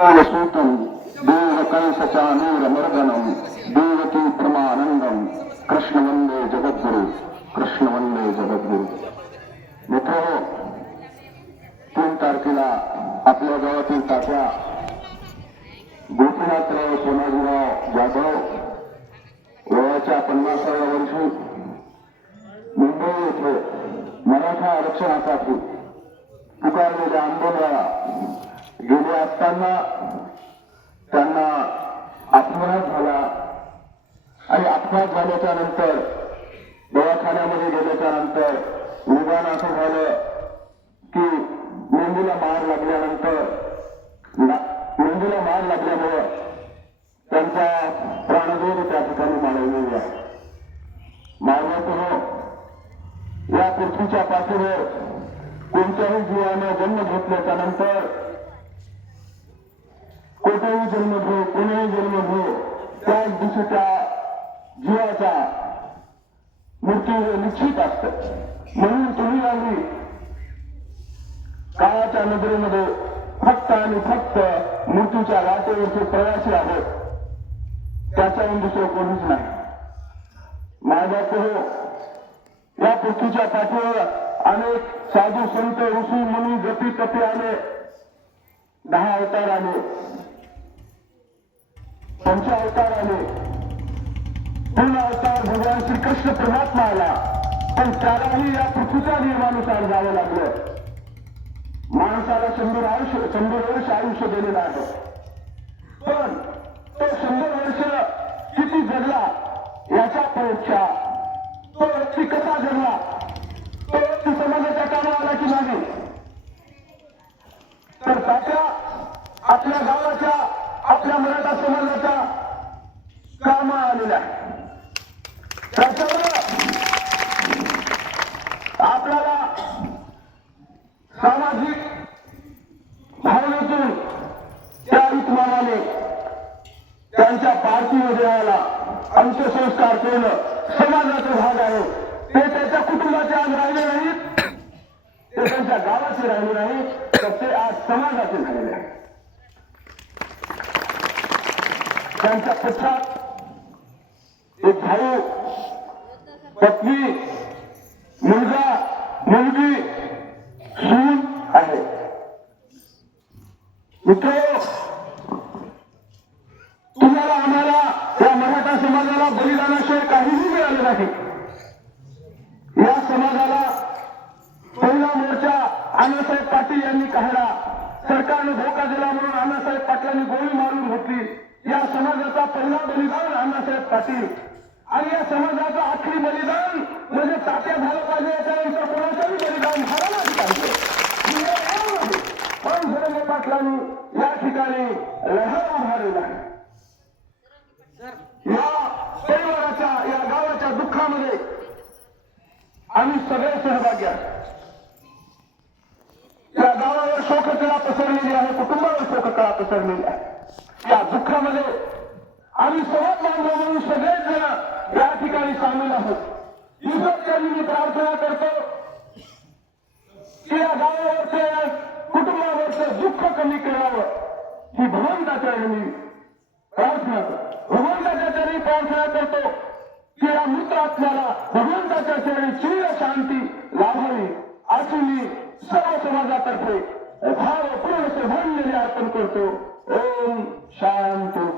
सूतं देवकंसचानूरमर्दनं देवकी प्रमानन्दं कृष्णवन्दे जगद्गुरु कृष्णवन्दे जगद्गुरु। मित्र तीन तारखेला आपल्या गावातील तात्या गोपीनाथराव सोनाजीराव जाधव वयाच्या पन्नासाव्या वर्षी मुंबई येथे मराठा आरक्षणासाठी पुकारलेल्या आंदोलनाला गेले असताना त्यांना अपघात झाला. आणि अपघात झाल्याच्यानंतर दवाखान्यामध्ये गेल्याच्यानंतर निदान असं झालं की मेंदूला मार लागल्यानंतर मेंदूला मार लागल्यामुळं त्यांचा प्राणदेव त्या ठिकाणी माळवलेला आहे. मानवतः या पृथ्वीच्या पाठीवर कोणत्याही जीवानं जन्म घेतल्याच्या नंतर कोठेही जन्म घेऊ कोणीही जन्म घेऊ त्याच दिवशी जीवाचा मृत्यू निश्चित असत. म्हणून तुम्ही आम्ही काळाच्या नजरेमध्ये फक्त आणि फक्त मृत्यूच्या गाठेवरचे प्रवासी आहोत. त्याच्याहून दुसरं कोणीच नाही. माझा पोहो या पृथ्वीच्या पाठीवर अनेक साधू संत ऋषी मुनी जपी तपी आले. दहा अवतार आले. त्यांच्या अवतार आले पूर्ण अवतार भगवान श्रीकृष्ण परमात्मा आला. पण त्यालाही या पृथ्वीच्या नियमानुसार जावं लागलं. माणसाला शंभर आयुष्य शंभर वर्ष आयुष्य दिलेलं आहे पण तो शंभर वर्ष किती जगला याच्या परीक्षा तो व्यक्ती कसा जगला तो व्यक्ती समाजाच्या कामाला आला की नाही तर तात्या आपल्या गावाच्या आपल्या मराठा समाजाच्या कामा आलेल्या आहे त्याच्यामुळं आपल्याला सामाजिक भावनेतून त्या इतमानाने त्यांच्या पार्थिव देहाला अंत्यसंस्कार केलं समाजाचा भाग आहे. ते त्याच्या कुटुंबाचे आज राहिले नाहीत. ते त्यांच्या गावाचे राहिले नाही तर ते आज समाजाचे झालेले आहे त्यांच्या पक्षात एक भाऊ पत्नी मुलगा मुलगी सून आहे. मित्र तुम्हाला आम्हाला या मराठा समाजाला बलिदानाशिवाय काहीही मिळालं नाही. या समाजाला पहिला मोर्चा अण्णासाहेब पाटील यांनी काढला. सरकारने धोका दिला म्हणून अण्णासाहेब पाटलांनी गोळी मारून घेतली. या समाजाचा पहिला बलिदान अण्णासाहेब पाटील. आणि या समाजाचं आखरी बलिदान म्हणजे तात्या झालं पाहिजे याच्यानंतर कोणाचंही बलिदान झालं नाही पाहिजे. पण धनंजय पाटलांनी या ठिकाणी लढा उभारलेला आहे या परिवाराच्या या गावाच्या दुःखामध्ये आम्ही सगळे सहभागी आहोत. या गावावर शोककळा पसरलेली आहे कुटुंबावर शोककळा पसरलेली आहे. या दुःखामध्ये आम्ही सर्वात बांधव म्हणून ठिकाणी सामील आहोत. ईश्वरचरणी मी प्रार्थना करतो. की या गावावरचे कुटुंबावरचं दुःख कमी करावं. ही भगवंताच्या मी प्रार्थना करतो. भगवंताच्या चरणी प्रार्थना करतो. की या मृत आत्म्याला भगवंताच्या चरणी चिर शांती लाभावी. अशी मी सर्व समाजातर्फे भाव पूर्ण श्रद्धांजली अर्पण करतो. ओम शांत.